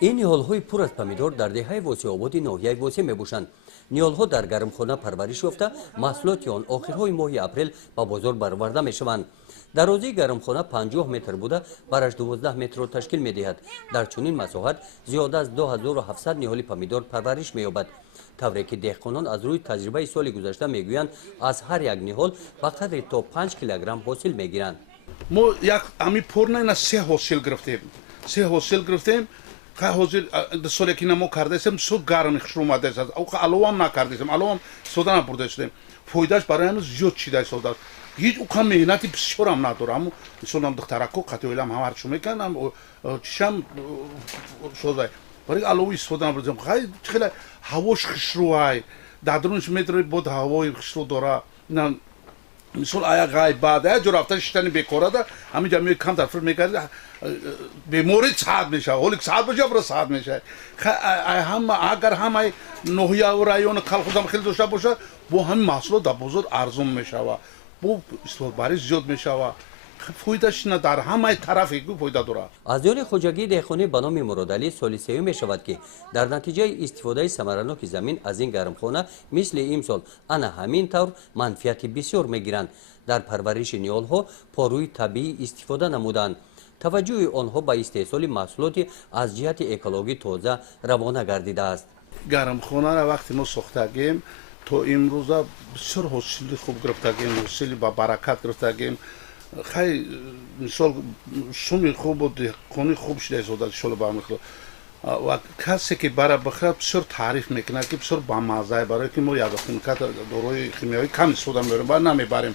این نیال‌های پر از پمیدور در دهه وسیع آبادی ناحیه وسیع می‌باشند. نیال‌ها در گرمخانه پرورش یافته، محصولات آن آخرهای ماه اپریل به بازار برآورده می‌شوند. درازی گرمخانه 50 متر بوده، برش 12 متر را تشکیل می‌دهد. در چنین مساحت زیاده از 2700 نیال پمیدور پرورش می‌یابد. طوری که دهقانان از روی تجربه سال گذشته میگویند از هر یک نیال به قدر تا 5 کیلوگرم حاصل میگیرند. ما یک امی پورنا اینا 3 حاصل گرفتیم. 3 حاصل گرفتیم. که حاضر سالی که نمو کردیم سو گرم خشم اومده است. او که علوام نکردیم. علوام سودا نبرده شدیم. فایدهش برای ما زیاد چیده سودا. هیچ اوکام مهنتی بسیار هم ندارم. مثلا دخترکو قطعیلم همه چی میکنم. چشم سودا. برای علوی سودا نبردیم. خیلی هواش خشروای. دادرونش میتره بود هوای خشرو داره. نه مثل آیا غای بعد جو رفتن شتنی بیکاره ده همین جمعی کم طرف میگرده به مورد ساعت میشه ولی ساعت بشه برای ساعت میشه هم اگر همه نوحیه و رایون خلق خیلی داشته باشه با همین محصولات در بازار ارزون میشه و با استفاده زیاد میشه و فایدهش نه در همه طرف یک فایده داره. ازیان خوجگی دهقانی به نام مرادعلی سال سوم می شود که در نتیجه استفاده ثمرناک زمین از این گرمخانه مثل امسال انا همین طور منفعت بسیار میگیرند. در پرورش نیالها پاروی طبیعی استفاده نمودند. توجه آنها به استحصال محصولات از جهت اکولوژی تازه روانه گردیده است. گرمخانه را وقتی ما ساختگیم تا امروز بسیار حاصل خوب گرفتگیم، حاصل با برکت گرفتگیم. خیلی مثال شومی خوب و دهقانی خوب شده زودت شده با میخواد و کسی که برای بخره بسیار تعریف میکنه که بسیار با مزه برای که ما یک خیمکت داروی شیمیایی کم سودا میبریم و نمیبریم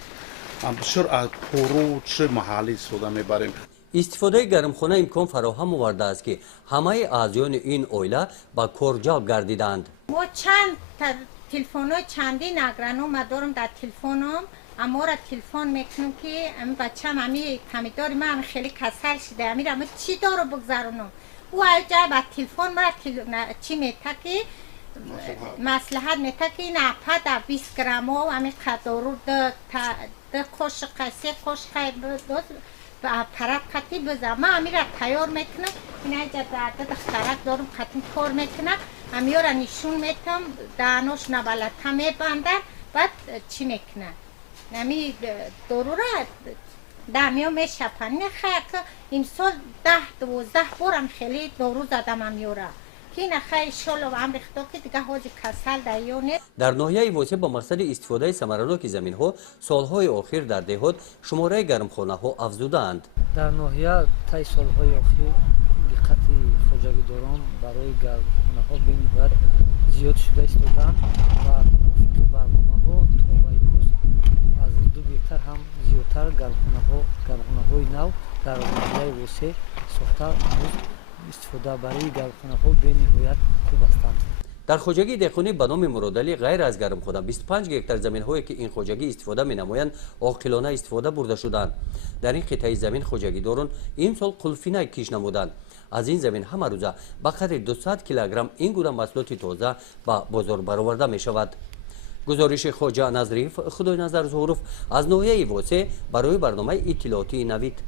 بسیار از پرو چه محلی سودا میبریم. استفاده گرمخانه امکان فراهم آورده است که همه اعضایان این عائله با کار جلب گردیدند. ما چند تلفن‌های چندین نگرانو ما دارم در تلفنم اما را تلفن میکنم که امی بچه‌م امی پمیدار من خیلی کسل شده امی را چی داره بگذارونم او جا با تلفن مرا چی میته که مصلحت میته که این اپا در 20 گرم و امی قدارو ده قشقه 3 قشقه و پرک قطعی بزن من امی را تیار میکنم این اینجا در دخترک دارم قطعی کار میکنم امی را نشون میتم دانوش نبالت میبنده بعد چی میکنم نمی ضرورت دمیو میشپن نخیر که امسال 10-12 بارم خیلی دارو زدم امیورا که نخیر شلو و هم ریخته که دیگه حاجی کسل دیونه. در ناحیه وسیع با مقصد استفاده ثمرناک زمین ها سالهای اخیر در دهات شماره گرمخانه ها افزوده اند. در ناحیه طی سالهای اخیر دقت خوجگی داران برای گرمخانه ها به نسبت زیاد شده ایستادند و برنامه ها تا گیتر هم زیادتر گرمخانه های نو در ناحیه وسیع ساخته استفاده برای گرمخانه ها به نهایت خوب هستند. در خوجگی دهقانی به نام مرادعلی غیر از گرمخانه 25 هکتار زمین هایی که این خوجگی استفاده می نمایند عاقلانه استفاده برده شدند. در این قطعه زمین خوجگی داران این سال قلفینه کیش نمودند. از این زمین همه روزه به قدر 200 کیلوگرم این گونه محصولات تازه به بازار برآورده می شود. گزارش خواجه نظریف خدای نظر ظهروف از ناحیه وسیع برای برنامه اطلاعاتی نوید.